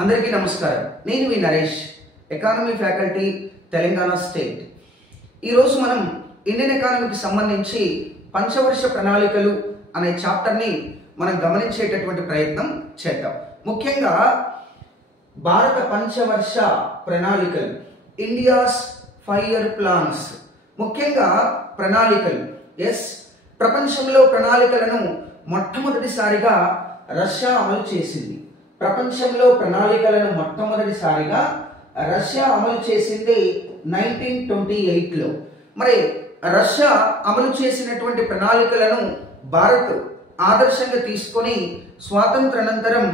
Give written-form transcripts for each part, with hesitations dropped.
అందరికీ నమస్కారం. నేను మీ Naresh, economy faculty, Telangana state. ఈరోజు మనం ఇండియన్ ఎకానమీకి సంబంధించి పంచవర్ష ప్రణాళికలు అనే చాప్టర్ని మనం గమనించేటటువంటి ప్రయత్నం చేద్దాం. ముఖ్యంగా భారత పంచవర్ష ప్రణాళికలు, ఇండియాస్ 5 year ప్లాన్స్. ముఖ్యంగా ప్రణాళికలు, ప్రపంచంలో ప్రణాళికలను మొట్టమొదటిసారిగా రష్యా అమలు చేసింది. ప్రపంచంలో ప్రణాళికలను మొట్టమొదటిసారిగా రష్యా అమలు చేసింది 1928లో. మరి రష్యా అమలు చేసినటువంటి ప్రణాళికలను భారత్ ఆదర్శంగా తీసుకొని స్వాతంత్రానంతరం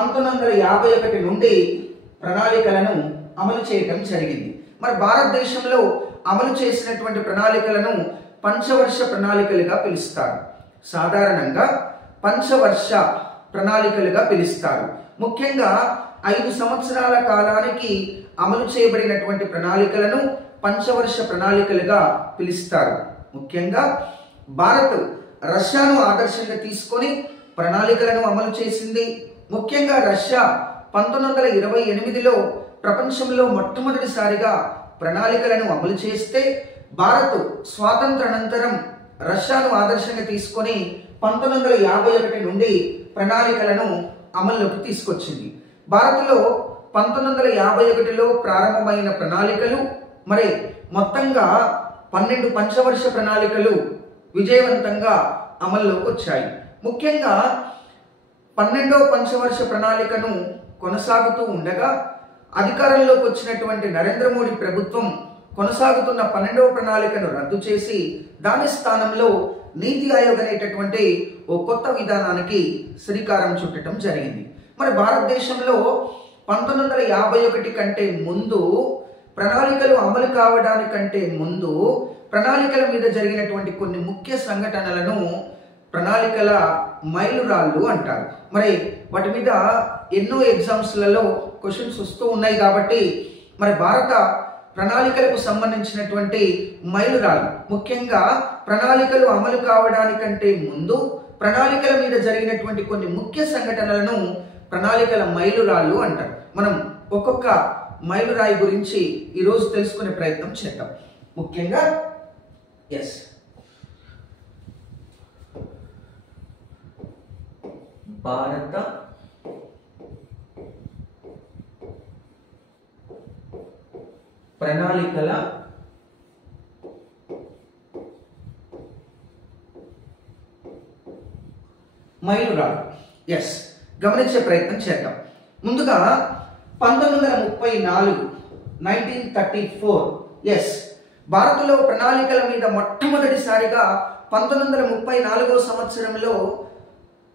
1951 నుండి ప్రణాళికలను అమలు చేయటం జరిగింది. మరి భారతదేశంలో అమలు చేసినటువంటి ప్రణాళికలను పంచవర్ష ప్రణాళికలుగా పిలుస్తారు. సాధారణంగా పంచవర్ష ప్రణాళికలుగా పిలుస్తారు. ముఖ్యంగా 5 సంవత్సరాల కాలానికి అమలు చేయబడినటువంటి ప్రణాళికలను పంచవర్ష ప్రణాళికలుగా పిలుస్తారు. ముఖ్యంగా భారత్ రష్యాను ఆదర్శంగా తీసుకొని ప్రణాళికలను అమలు చేసింది. ముఖ్యంగా రష్యా 1928లో ప్రపంచంలో మొట్టమొదటిసారిగా ప్రణాళికలను అమలు చేస్తే, భారత్ స్వాతంత్రానంతరం రష్యాను ఆదర్శంగా తీసుకొని 1951 నుండి ప్రణాళికలను అమల్లోకి తీసుకొచ్చింది. భారత్లో 1951లో ప్రారంభమైన ప్రణాళికలు మరి మొత్తంగా 12 పంచవర్ష ప్రణాళికలు విజయవంతంగా అమల్లోకి వచ్చాయి. ముఖ్యంగా 12వ పంచవర్ష ప్రణాళికను కొనసాగుతూ ఉండగా అధికారంలోకి వచ్చినటువంటి నరేంద్ర మోడీ ప్రభుత్వం కొనసాగుతున్న 12వ ప్రణాళికను రద్దు చేసి దాని స్థానంలో నీతి ఆయోగ్ అనేటటువంటి ఓ కొత్త విధానానికి శ్రీకారం చుట్టడం జరిగింది. మరి భారతదేశంలో 1951 కంటే ముందు, ప్రణాళికలు అమలు కావడానికంటే ముందు ప్రణాళికల మీద జరిగినటువంటి కొన్ని ముఖ్య సంఘటనలను ప్రణాళికల మైలురాళ్ళు అంటారు. మరి వాటి మీద ఎన్నో ఎగ్జామ్స్లలో క్వశ్చన్స్ వస్తూ ఉన్నాయి కాబట్టి మరి భారత ప్రణాళికలకు సంబంధించినటువంటి మైలురాళ్ళు, ముఖ్యంగా ప్రణాళికలు అమలు కావడానికంటే ముందు ప్రణాళికల మీద జరిగినటువంటి కొన్ని ముఖ్య సంఘటనలను ప్రణాళికల మైలురాళ్ళు అంటారు. మనం ఒక్కొక్క మైలురాయి గురించి ఈరోజు తెలుసుకునే ప్రయత్నం చేద్దాం. ముఖ్యంగా భారత ప్రణాళికల మైలురాళ్ళు గమనించే ప్రయత్నం చేద్దాం. ముందుగా 1934 భారత్లో ప్రణాళికల మీద మొట్టమొదటిసారిగా 1934వ సంవత్సరంలో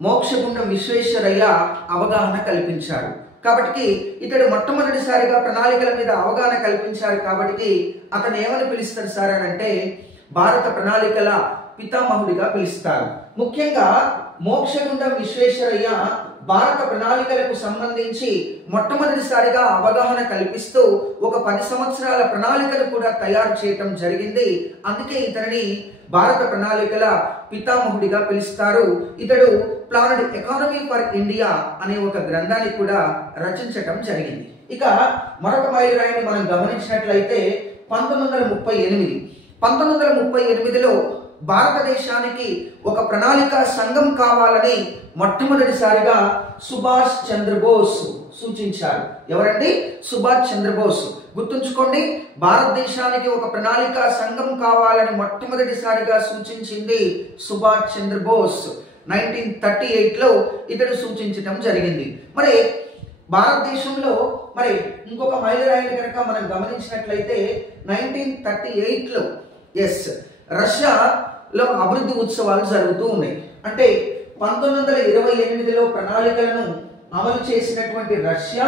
మోక్షగుండం విశ్వేశ్వరయ్య అవగాహన కల్పించారు. కాబట్టి ఇతడు మొట్టమొదటిసారిగా ప్రణాళికల మీద అవగాహన కల్పించారు. కాబట్టి అతను ఏమని పిలుస్తారు సార్ అని అంటే భారత ప్రణాళికల పితామహుడిగా పిలుస్తారు. ముఖ్యంగా మోక్షగుండం విశ్వేశ్వరయ్య భారత ప్రణాళికలకు సంబంధించి మొట్టమొదటిసారిగా అవగాహన కల్పిస్తూ ఒక 10 సంవత్సరాల ప్రణాళికను కూడా తయారు చేయటం జరిగింది. అందుకే ఇతనిని భారత ప్రణాళికల పితామహుడిగా పిలుస్తారు. ఇతడు ప్లానెడ్ ఎకానమీ ఫర్ ఇండియా అనే ఒక గ్రంథాన్ని కూడా రచించటం జరిగింది. ఇక మరొక మైలురాయిని మనం గమనించినట్లయితే 1938లో భారతదేశానికి ఒక ప్రణాళిక సంఘం కావాలని మొట్టమొదటిసారిగా సుభాష్ చంద్రబోస్ సూచించారు. ఎవరండి? సుభాష్ చంద్రబోస్. గుర్తుంచుకోండి, భారతదేశానికి ఒక ప్రణాళిక సంఘం కావాలని మొట్టమొదటిసారిగా సూచించింది సుభాష్ చంద్రబోస్. 1938లో ఇతడు సూచించడం జరిగింది. మరి భారతదేశంలో మరి ఇంకొక మైలురాయిని కనుక మనం గమనించినట్లయితే 1938లో రష్యాలో అభివృద్ధి ఉత్సవాలు జరుగుతూ ఉన్నాయి. అంటే 1928లో ప్రణాళికలను అమలు చేసినటువంటి రష్యా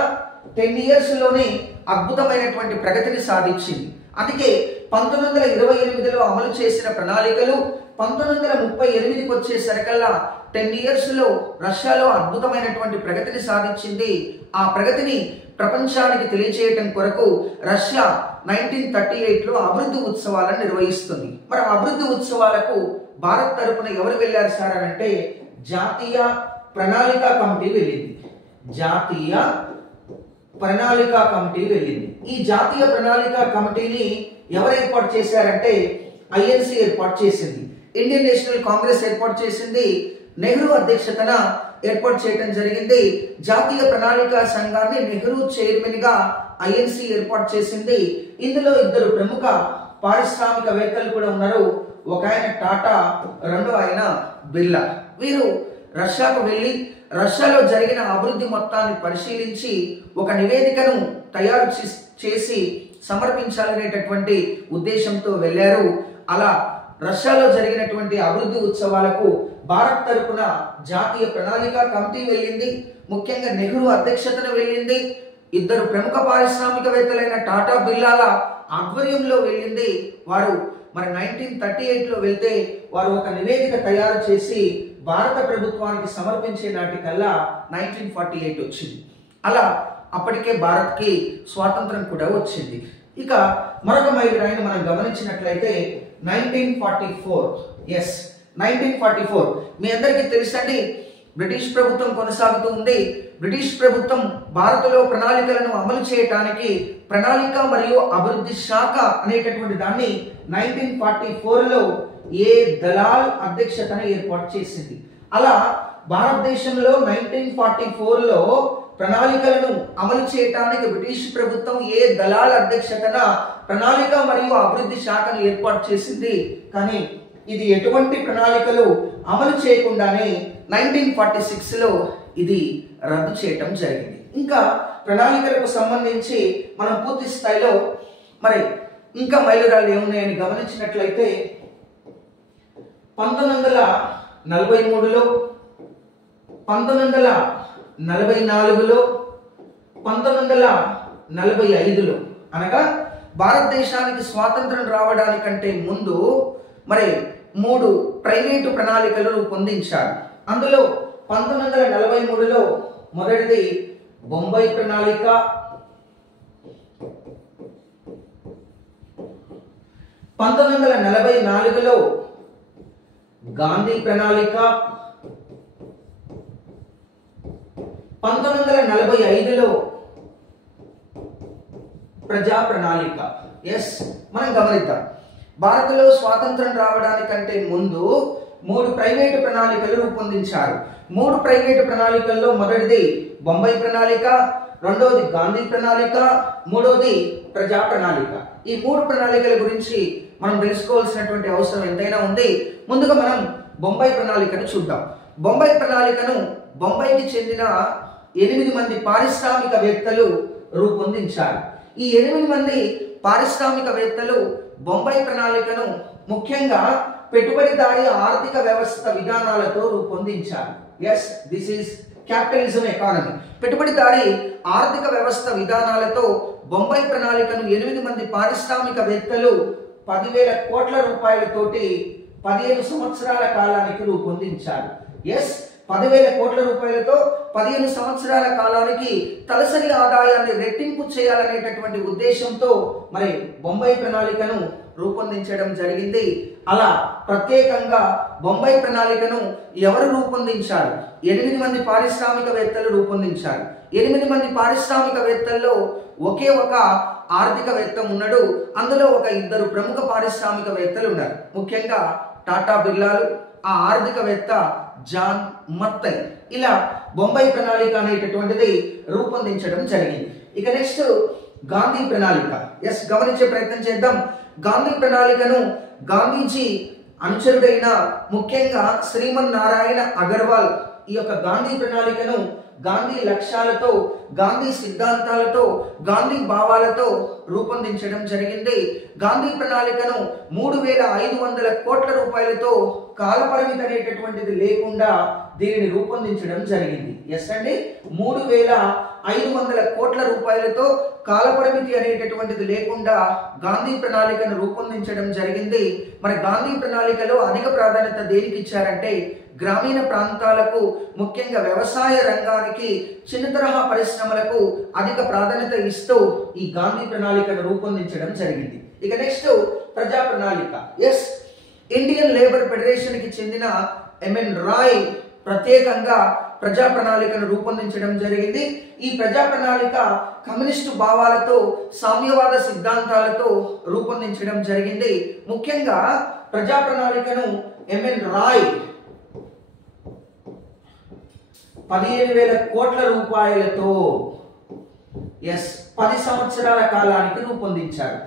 10 yearsలోనే అద్భుతమైనటువంటి ప్రగతిని సాధించింది. అందుకే 1928లో అమలు చేసిన ప్రణాళికలు 1938కి వచ్చేసరికల్లా 10 yearsలో రష్యాలో అద్భుతమైనటువంటి ప్రగతిని సాధించింది. ఆ ప్రగతిని ప్రపంచానికి తెలియజేయటం కొరకు రష్యా 1938లో అభివృద్ధి ఉత్సవాలను నిర్వహిస్తుంది. మరి అభివృద్ధి ఉత్సవాలకు భారత్ తరపున ఎవరు వెళ్ళారు సార్ అని అంటే జాతీయ ప్రణాళిక కమిటీ వెళ్ళింది. జాతీయ ప్రణాళిక కమిటీ వెళ్ళింది. ఈ జాతీయ ప్రణాళిక కమిటీని ఎవరు ఏర్పాటు చేశారంటే ఐఎన్సి ఏర్పాటు చేసింది. ఇండియన్ నేషనల్ కాంగ్రెస్ ఏర్పాటు చేసింది. నెహ్రూ అధ్యక్షతన ఏర్పాటు చేయడం జరిగింది. జాతీయ ప్రణాళిక సంఘాన్ని నెహ్రూ చైర్మన్ గా ఐఎన్సి ఏర్పాటు చేసింది. ఇందులో ఇద్దరు ప్రముఖ పారిశ్రామికవేత్తలు కూడా ఉన్నారు. ఒక ఆయన టాటా, రెండో ఆయన బిర్లా. వీరు రష్యాకు వెళ్లి రష్యాలో జరిగిన అభివృద్ధి మొత్తాన్ని పరిశీలించి ఒక నివేదికను తయారు చేసి సమర్పించాలనేటటువంటి ఉద్దేశంతో వెళ్ళారు. అలా రష్యాలో జరిగినటువంటి అభివృద్ధి ఉత్సవాలకు భారత్ తరపున జాతీయ ప్రణాళిక కమిటీ వెళ్ళింది. ముఖ్యంగా నెహ్రూ అధ్యక్షతన వెళ్ళింది. ఇద్దరు ప్రముఖ పారిశ్రామికవేత్తలైన టాటా, బిర్లాల ఆధ్వర్యంలో వెళ్ళింది. వారు మరి 1938లో వెళ్తే వారు ఒక నివేదిక తయారు చేసి భారత ప్రభుత్వానికి సమర్పించే నాటికల్లా 1948 వచ్చింది. అలా అప్పటికే భారత్కి స్వాతంత్రం కూడా వచ్చింది. ఇక మరొక మైలురాయిని మనం గమనించినట్లయితే 1944. 1944 మీ అందరికీ తెలుసండి, బ్రిటిష్ ప్రభుత్వం కొనసాగుతూ ఉంది. బ్రిటిష్ ప్రభుత్వం భారత్లో ప్రణాళికలను అమలు చేయడానికి ప్రణాళిక మరియు అభివృద్ధి శాఖ అనేటటువంటి దాన్ని 1944లో ఏ దలాల్ అధ్యక్షతన ఏర్పాటు చేసింది. అలా భారతదేశంలో 1944లో ప్రణాళికలను అమలు చేయడానికి బ్రిటిష్ ప్రభుత్వం ఏ దలాల్ అధ్యక్షతన ప్రణాళిక మరియు అభివృద్ధి శాఖను ఏర్పాటు చేసింది. కానీ ఇది ఎటువంటి ప్రణాళికలు అమలు చేయకుండానే 1946లో ఇది రద్దు చేయటం జరిగింది. ఇంకా ప్రణాళికలకు సంబంధించి మనం పూర్తి స్థాయిలో మరి ఇంకా మైలురాళ్ళు ఏమున్నాయని గమనించినట్లయితే 1943లో, 1944లో, 1945లో అనగా భారతదేశానికి స్వాతంత్రం రావడానికంటే ముందు మరి 3 ప్రైవేటు ప్రణాళికలు రూపొందించారు. అందులో 1943లో మొదటిది బొంబాయి ప్రణాళిక, 1944లో గాంధీ ప్రణాళిక, 1945లో ప్రజా ప్రణాళిక. మనం గమనిద్దాం, భారత్లో స్వాతంత్రం రావడానికంటే ముందు 3 ప్రైవేటు ప్రణాళికలు రూపొందించారు. 3 ప్రైవేటు ప్రణాళికల్లో మొదటిది బొంబాయి ప్రణాళిక, రెండోది గాంధీ ప్రణాళిక, మూడోది ప్రజా ప్రణాళిక. ఈ 3 ప్రణాళికల గురించి మనం తెలుసుకోవాల్సినటువంటి అవసరం ఎంతైనా ఉంది. ముందుగా మనం బొంబాయి ప్రణాళికను చూద్దాం. బొంబాయి ప్రణాళికను బొంబాయికి చెందిన 8 మంది పారిశ్రామికవేత్తలు రూపొందించారు. ఈ 8 మంది పారిశ్రామికవేత్తలు బొంబాయి ప్రణాళికను ముఖ్యంగా పెట్టుబడిదారీ ఆర్థిక వ్యవస్థ విధానాలతో రూపొందించారు. This is capitalism economy. పెట్టుబడిదారీ ఆర్థిక వ్యవస్థ విధానాలతో బొంబాయి ప్రణాళికను 8 మంది పారిశ్రామికవేత్తలు 10,000 కోట్ల రూపాయలతోటి 15 సంవత్సరాల కాలానికి రూపొందించారు. 10,000 కోట్ల రూపాయలతో 15 సంవత్సరాల కాలానికి తలసరి ఆదాయాన్ని రెట్టింపు చేయాలనేటటువంటి ఉద్దేశంతో మరి బొంబాయి ప్రణాళికను రూపొందించడం జరిగింది. అలా ప్రత్యేకంగా బొంబాయి ప్రణాళికను ఎవరు రూపొందించారు? 8 మంది పారిశ్రామికవేత్తలు రూపొందించారు. 8 మంది పారిశ్రామికవేత్తల్లో ఒకే ఒక ఆర్థికవేత్త ఉన్నాడు. అందులో ఒక 2 ప్రముఖ పారిశ్రామికవేత్తలు ఉన్నారు. ముఖ్యంగా టాటా, బిర్లాలు, ఆ ఆర్థికవేత్త జాన్ మత్తై. ఇలా బొంబాయి ప్రణాళిక అనేటటువంటిది రూపొందించడం జరిగింది. ఇక నెక్స్ట్ గాంధీ ప్రణాళిక. గమనించే ప్రయత్నం చేద్దాం. గాంధీ ప్రణాళికను గాంధీజీ అనుచరుడైన ముఖ్యంగా శ్రీమన్నారాయణ అగర్వాల్ ఈ యొక్క గాంధీ ప్రణాళికను గాంధీ లక్ష్యాలతో, గాంధీ సిద్ధాంతాలతో, గాంధీ భావాలతో రూపొందించడం జరిగింది. గాంధీ ప్రణాళికను 3,500 కోట్ల రూపాయలతో కాలపరిమితి అనేటటువంటిది లేకుండా దీనిని రూపొందించడం జరిగింది. 3,500 కోట్ల రూపాయలతో కాలపరిమితి అనేటటువంటిది లేకుండా గాంధీ ప్రణాళికను రూపొందించడం జరిగింది. మరి గాంధీ ప్రణాళికలో అధిక ప్రాధాన్యత దేనికి ఇచ్చారంటే గ్రామీణ ప్రాంతాలకు, ముఖ్యంగా వ్యవసాయ రంగానికి, చిన్న తరహా పరిశ్రమలకు అధిక ప్రాధాన్యత ఇస్తూ ఈ గాంధీ ప్రణాళికను రూపొందించడం జరిగింది. ఇక నెక్స్ట్ ప్రజా ప్రణాళిక. ఇండియన్ లేబర్ ఫెడరేషన్ కి చెందిన ఎంఎన్ రాయ్ ప్రత్యేకంగా ప్రజా ప్రణాళికను రూపొందించడం జరిగింది. ఈ ప్రజా ప్రణాళిక కమ్యూనిస్టు భావాలతో, సామ్యవాద సిద్ధాంతాలతో రూపొందించడం జరిగింది. ముఖ్యంగా ప్రజా ప్రణాళికను ఎంఎన్ రాయ్ 15,000 కోట్ల రూపాయలతో 10 సంవత్సరాల కాలానికి రూపొందించారు.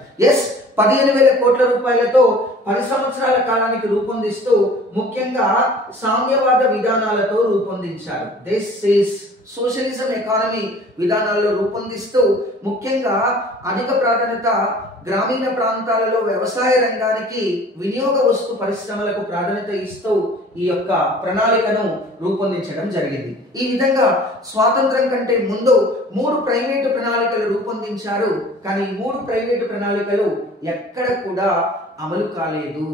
15,000 కోట్ల రూపాయలతో 10 సంవత్సరాల కాలానికి రూపొందిస్తూ ముఖ్యంగా సామ్యవాద విధానాలతో రూపొందించారు. దిస్ ఈస్ సోషలిజం ఎకానమీ విధానాల్లో రూపొందిస్తూ ముఖ్యంగా అధిక ప్రాధాన్యత గ్రామీణ ప్రాంతాలలో వ్యవసాయ రంగానికి, వినియోగ వస్తు పరిశ్రమలకు ప్రాధాన్యత ఇస్తూ ఈ యొక్క ప్రణాళికను రూపొందించడం జరిగింది. ఈ విధంగా స్వాతంత్రం కంటే ముందు 3 ప్రైవేటు ప్రణాళికలు రూపొందించారు. కానీ ఈ 3 ప్రైవేటు ప్రణాళికలు ఎక్కడ కూడా అమలు కాలేదు.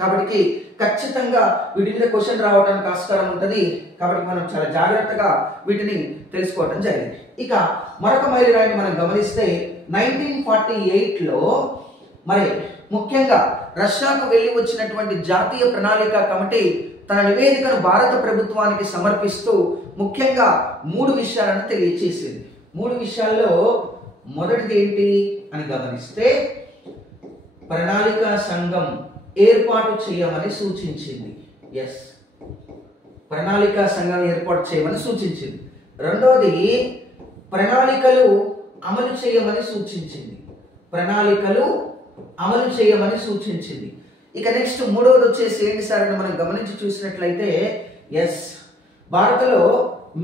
కాబట్టి ఖచ్చితంగా వీటి మీద క్వశ్చన్ రావడానికి ఆస్కారం ఉంటుంది. కాబట్టి మనం చాలా జాగ్రత్తగా వీటిని తెలుసుకోవడం జరిగింది. ఇక మరొక మైలురాయిని మనం గమనిస్తే 1948లో మరి ముఖ్యంగా రష్యాకు వెళ్ళి వచ్చినటువంటి జాతీయ ప్రణాళిక కమిటీ తన నివేదికను భారత ప్రభుత్వానికి సమర్పిస్తూ ముఖ్యంగా 3 విషయాలను తెలియజేసింది. 3 విషయాల్లో మొదటిది ఏంటి అని గమనిస్తే ప్రణాళికా సంఘం ఏర్పాటు చేయమని సూచించింది. ప్రణాళికా సంఘం ఏర్పాటు చేయమని సూచించింది. రెండోది ప్రణాళికలు అమలు చేయమని సూచించింది. ఇక నెక్స్ట్ మూడవది వచ్చేసి ఏంటి సార్ అని మనం గమనించి చూసినట్లయితే భారత్లో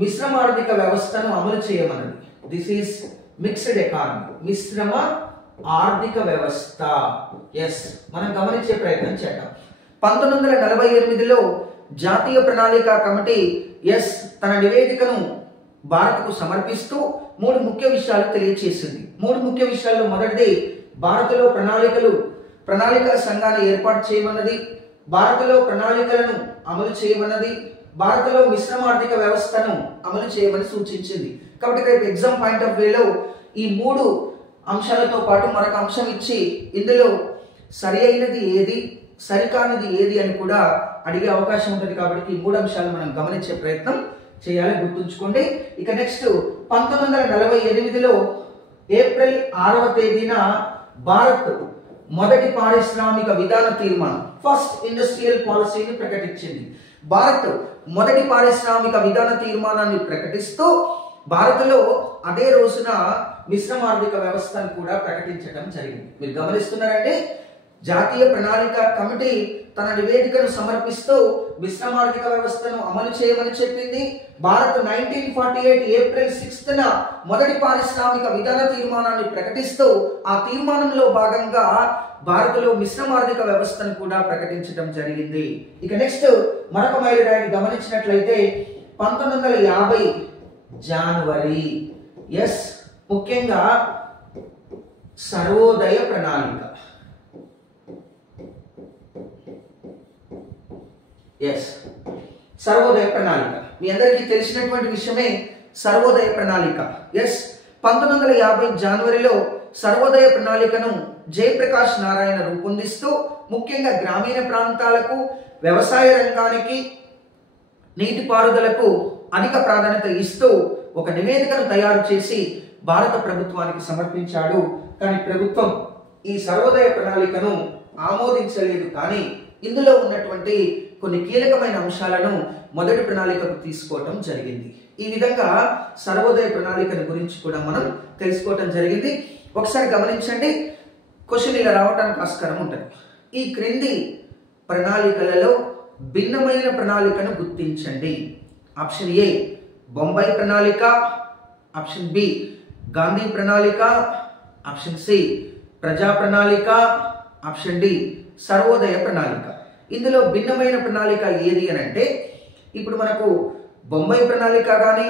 మిశ్రమ ఆర్థిక వ్యవస్థను అమలు చేయమన్నది. దిస్ ఈస్ మిక్స్డ్ ఎకానమీ, మిశ్రమ ఆర్థిక వ్యవస్థ. మనం గమనించే ప్రయత్నం చేద్దాం. 1948లో జాతీయ ప్రణాళిక కమిటీ తన నివేదికను భారత్కు సమర్పిస్తూ 3 ముఖ్య విషయాలు తెలియజేసింది. 3 ముఖ్య విషయాల్లో మొదటిది భారత్లో ప్రణాళికా సంఘాన్ని ఏర్పాటు చేయమన్నది, భారత్లో ప్రణాళికలను అమలు చేయమన్నది, భారత్లో మిశ్రమ ఆర్థిక వ్యవస్థను అమలు చేయమని సూచించింది. కాబట్టి ఇక్కడ ఎగ్జామ్ పాయింట్ ఆఫ్ వ్యూలో ఈ 3 అంశాలతో పాటు మరొక అంశం ఇచ్చి ఇందులో సరి అయినది ఏది, సరికానిది ఏది అని కూడా అడిగే అవకాశం ఉంటుంది. కాబట్టి ఈ 3 అంశాలు మనం గమనించే ప్రయత్నం చేయాలి, గుర్తుంచుకోండి. ఇక నెక్స్ట్ 1948లో ఏప్రిల్ 6వ తేదీన భారత్ మొదటి పారిశ్రామిక విధాన తీర్మానం, ఫస్ట్ ఇండస్ట్రియల్ పాలసీని ప్రకటించింది. భారత్ మొదటి పారిశ్రామిక విధాన తీర్మానాన్ని ప్రకటిస్తూ భారత్లో అదే రోజున మిశ్రమ ఆర్థిక వ్యవస్థను కూడా ప్రకటించడం జరిగింది. మీరు గమనిస్తున్నారండి, జాతీయ ప్రణాళిక కమిటీ తన నివేదికను సమర్పిస్తూ మిశ్రమ ఆర్థిక వ్యవస్థను అమలు చేయమని చెప్పింది. భారత్ 1948 ఏప్రిల్ 6న మొదటి పారిశ్రామిక విధాన తీర్మానాన్ని ప్రకటిస్తూ ఆ తీర్మానంలో భాగంగా భారత్లో మిశ్రమ ఆర్థిక వ్యవస్థను కూడా ప్రకటించడం జరిగింది. ఇక నెక్స్ట్ మరొక మైలురాయిని గమనించినట్లయితే 1950 జనవరి ముఖ్యంగా సర్వోదయ ప్రణాళిక. సర్వోదయ ప్రణాళిక మీ అందరికీ తెలిసినటువంటి విషయమే. సర్వోదయ ప్రణాళిక 1950 జనవరిలో సర్వోదయ ప్రణాళికను జయప్రకాష్ నారాయణ రూపొందిస్తూ ముఖ్యంగా గ్రామీణ ప్రాంతాలకు, వ్యవసాయ రంగానికి, నీటిపారుదలకు అధిక ప్రాధాన్యత ఇస్తూ ఒక నివేదికను తయారు చేసి భారత ప్రభుత్వానికి సమర్పించాడు. కానీ ప్రభుత్వం ఈ సర్వోదయ ప్రణాళికను ఆమోదించలేదు. కానీ ఇందులో ఉన్నటువంటి కొన్ని కీలకమైన అంశాలను మొదటి ప్రణాళికకు తీసుకోవటం జరిగింది. ఈ విధంగా సర్వోదయ ప్రణాళికల గురించి కూడా మనం తెలుసుకోవటం జరిగింది. ఒకసారి గమనించండి, క్వశ్చన్ ఇలా రావడానికి ఆస్కారం ఉంటుంది. ఈ క్రింది ప్రణాళికలలో భిన్నమైన ప్రణాళికను గుర్తించండి. ఆప్షన్ ఏ బొంబాయి ప్రణాళిక, ఆప్షన్ బి గాంధీ ప్రణాళిక, ఆప్షన్ సి ప్రజా ప్రణాళిక, ఆప్షన్ డి సర్వోదయ ప్రణాళిక. ఇందులో భిన్నమైన ప్రణాళిక ఏది అని అంటే ఇప్పుడు మనకు బొంబాయి ప్రణాళిక కానీ,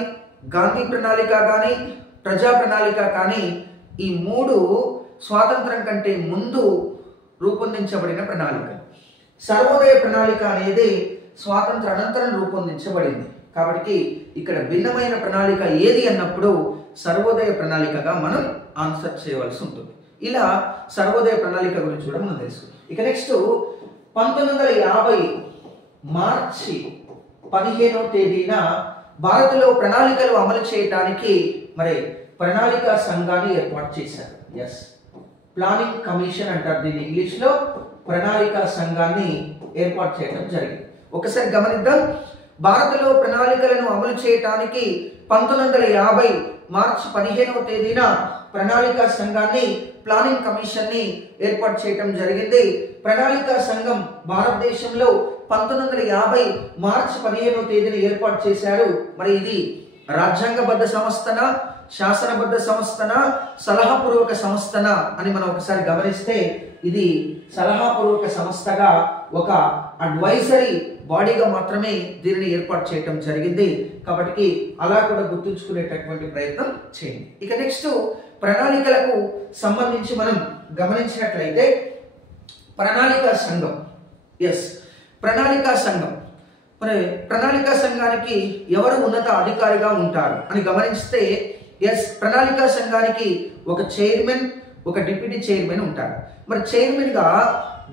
గాంధీ ప్రణాళిక కానీ, ప్రజా ప్రణాళిక కానీ ఈ 3 స్వాతంత్రం కంటే ముందు రూపొందించబడిన ప్రణాళిక. సర్వోదయ ప్రణాళిక అనేది స్వాతంత్ర అనంతరం రూపొందించబడింది. కాబట్టి ఇక్కడ భిన్నమైన ప్రణాళిక ఏది అన్నప్పుడు సర్వోదయ ప్రణాళికగా మనం ఆన్సర్ చేయవలసి ఉంటుంది. ఇలా సర్వోదయ ప్రణాళిక గురించి కూడా మనం తెలుసుకుందాం. ఇక నెక్స్ట్ 1950 మార్చి 15వ తేదీన భారత్లో ప్రణాళికలు అమలు చేయడానికి మరి ప్రణాళిక సంఘాన్ని ఏర్పాటు చేశారు. ఎస్, ప్లానింగ్ కమిషన్ అంటారు దీన్ని ఇంగ్లీష్లో. ప్రణాళిక సంఘాన్ని ఏర్పాటు చేయడం జరిగింది. ఒకసారి గమనిద్దాం. భారత్లో ప్రణాళికలను అమలు చేయడానికి 1950 మార్చి 15వ తేదీన ప్రణాళిక సంఘాన్ని, ప్లానింగ్ కమిషన్ ని ఏర్పాటు చేయడం జరిగింది. ప్రణాళిక సంఘం భారతదేశంలో 1950 మార్చి 15వ తేదీన ఏర్పాటు చేశారు. మరి ఇది రాజ్యాంగబద్ధ సంస్థన, శాసనబద్ధ సంస్థన, సలహాపూర్వక సంస్థన అని మనం ఒకసారి గమనిస్తే ఇది సలహాపూర్వక సంస్థగా, ఒక అడ్వైజరీ బాడీగా మాత్రమే దీనిని ఏర్పాటు చేయడం జరిగింది. కాబట్టి అలా కూడా గుర్తుంచుకునేటటువంటి ప్రయత్నం చేయండి. ఇక నెక్స్ట్ ప్రణాళికలకు సంబంధించి మనం గమనించినట్లయితే ప్రణాళిక సంఘం. ఎస్, ప్రణాళిక సంఘం. మరి ప్రణాళిక సంఘానికి ఎవరు ఉన్నత అధికారిగా ఉంటారు అని గమనిస్తే, ఎస్, ప్రణాళిక సంఘానికి ఒక చైర్మన్, ఒక డిప్యూటీ చైర్మన్ ఉంటారు. మరి చైర్మన్ గా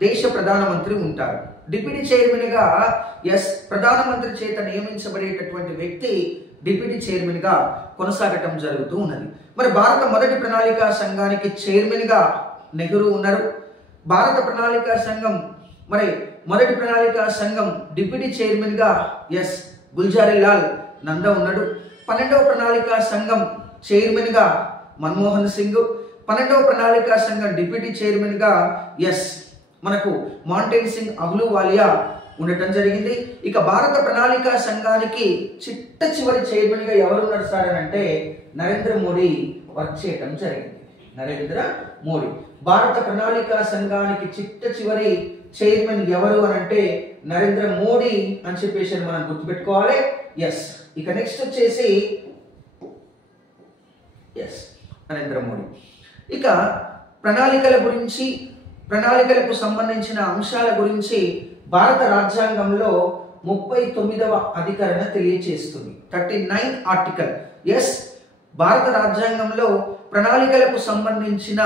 దేశ ప్రధానమంత్రి ఉంటారు. డిప్యూటీ చైర్మన్ గా ఎస్ ప్రధానమంత్రి చేత నియమించబడేటటువంటి వ్యక్తి డిప్యూటీ చైర్మన్ గా కొనసాగటం జరుగుతూ ఉన్నది. మరి భారత మొదటి ప్రణాళిక సంఘానికి చైర్మన్ గా నెహ్రూ ఉన్నారు. భారత ప్రణాళిక సంఘం మరి మొదటి ప్రణాళిక సంఘం డిప్యూటీ చైర్మన్ గా ఎస్ గుల్జారీలాల్ నందా ఉన్నాడు. 12వ ప్రణాళిక సంఘం చైర్మన్ గా మన్మోహన్ సింగ్, 12వ ప్రణాళిక సంఘం డిప్యూటీ చైర్మన్ గా ఎస్ మనకు మాంటేన్ సింగ్ అహ్లూవాలియా ఉండటం జరిగింది. ఇక భారత ప్రణాళిక సంఘానికి చిట్ట చివరి చైర్మన్ గా ఎవరు ఉన్నారు సార్ అని అంటే నరేంద్ర మోడీ వర్క్ చేయటం జరిగింది. నరేంద్ర మోడీ భారత ప్రణాళిక సంఘానికి చిట్ట చివరి చైర్మన్ ఎవరు అని అంటే నరేంద్ర మోడీ అని చెప్పేసి మనం గుర్తుపెట్టుకోవాలి. ఎస్, ఇక నెక్స్ట్ వచ్చేసి ఎస్ నరేంద్ర మోడీ. ఇక ప్రణాళికల గురించి, ప్రణాళికలకు సంబంధించిన అంశాల గురించి భారత రాజ్యాంగంలో 39వ అధికరణ తెలియజేస్తుంది. 39 ఆర్టికల్. ఎస్, భారత రాజ్యాంగంలో ప్రణాళికలకు సంబంధించిన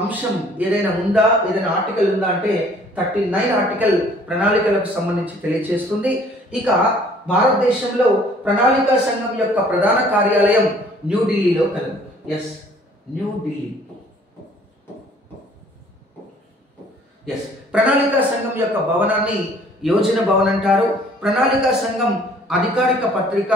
అంశం ఏదైనా ఉందా, ఏదైనా ఆర్టికల్ ఉందా అంటే 39 ఆర్టికల్ ప్రణాళికలకు సంబంధించి తెలియజేస్తుంది. ఇక భారతదేశంలో ప్రణాళికా సంఘం యొక్క ప్రధాన కార్యాలయం న్యూఢిల్లీలో కలదు. ఎస్, న్యూఢిల్లీ. ఎస్, ప్రణాళికా సంఘం యొక్క భవనాన్ని యోజన భవన్ అంటారు. ప్రణాళికా సంఘం అధికారిక పత్రిక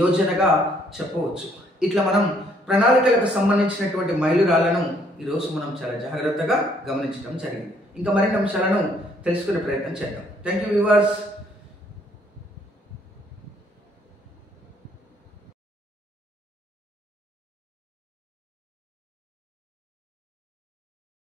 యోజనగా చెప్పవచ్చు. ఇట్లా మనం ప్రణాళికలకు సంబంధించినటువంటి మైలురాళ్లను ఈరోజు మనం చాలా జాగ్రత్తగా గమనించడం జరిగింది. ఇంకా మరిన్ని అంశాలను తెలుసుకునే ప్రయత్నం చేద్దాం. Thank you viewers.